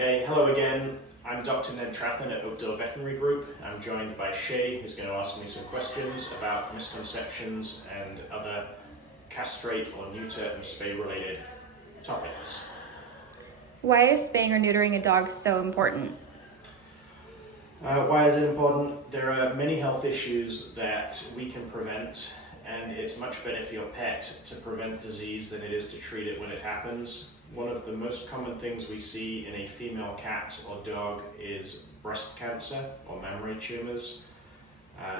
Okay, hello again. I'm Dr. Ned Trathan at Oakdale Veterinary Group. I'm joined by Shay, who's going to ask me some questions about misconceptions and other castrate or neuter and spay related topics. Why is spaying or neutering a dog so important? Why is it important? There are many health issues that we can prevent, and it's much better for your pet to prevent disease than it is to treat it when it happens. One of the most common things we see in a female cat or dog is breast cancer or mammary tumors.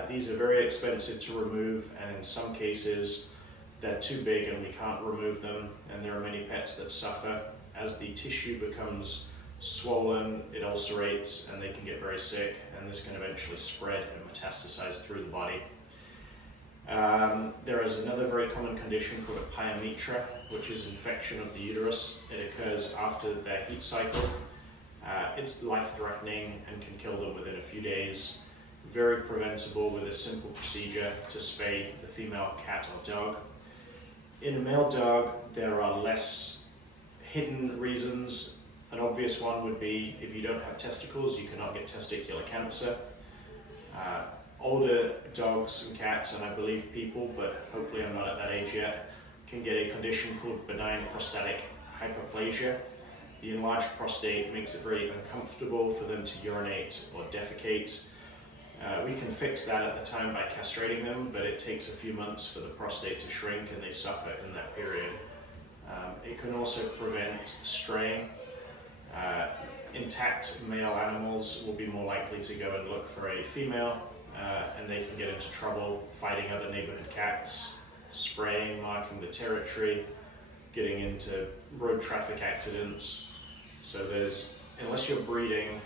These are very expensive to remove, and in some cases they're too big and we can't remove them, and there are many pets that suffer. As the tissue becomes swollen, it ulcerates and they can get very sick, and this can eventually spread and metastasize through the body. There is another very common condition called a pyometra, which is infection of the uterus. It occurs after their heat cycle. It's life-threatening and can kill them within a few days. Very preventable with a simple procedure to spay the female cat or dog. In a male dog, there are less hidden reasons. An obvious one would be if you don't have testicles, you cannot get testicular cancer. Older dogs and cats, and I believe people, but hopefully I'm not at that age yet, can get a condition called benign prostatic hyperplasia. The enlarged prostate makes it very uncomfortable for them to urinate or defecate. We can fix that at the time by castrating them, but it takes a few months for the prostate to shrink and they suffer in that period. It can also prevent straying. Intact male animals will be more likely to go and look for a female, and they can get into trouble fighting other neighborhood cats, spraying, marking the territory, getting into road traffic accidents. So unless you're breeding,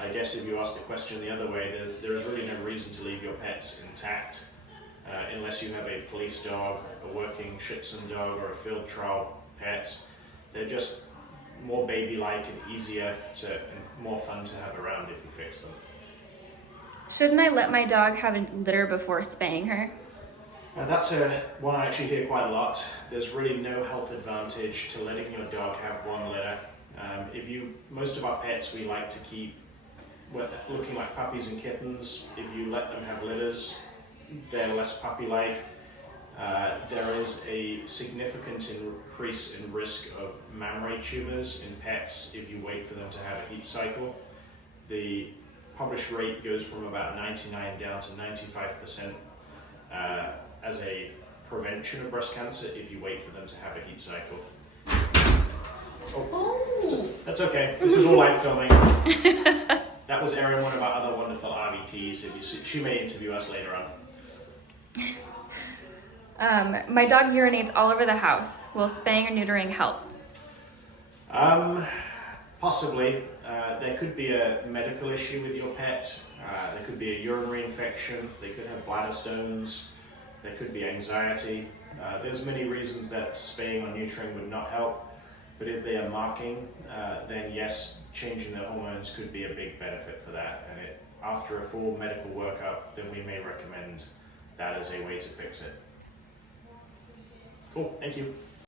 I guess if you ask the question the other way, there is really no reason to leave your pets intact unless you have a police dog, a working Shih Tzu dog, or a field trial pet. They're just more baby-like and easier and more fun to have around if you fix them. Shouldn't I let my dog have a litter before spaying her? That's one I actually hear quite a lot. There's really no health advantage to letting your dog have one litter. Most of our pets we like to keep looking like puppies and kittens. If you let them have litters, they're less puppy-like. There is a significant increase in risk of mammary tumors in pets if you wait for them to have a heat cycle. The published rate goes from about 99 down to 95% as a prevention of breast cancer if you wait for them to have a heat cycle. Oh. That's okay. This is all live filming. That was Erin, one of our other wonderful RVTs. She may interview us later on. My dog urinates all over the house. Will spaying or neutering help? Possibly. There could be a medical issue with your pet. There could be a urinary infection. They could have bladder stones. There could be anxiety. There's many reasons that spaying or neutering would not help. But if they are marking, then yes, changing their hormones could be a big benefit for that. And after a full medical workup, then we may recommend that as a way to fix it. Cool, thank you.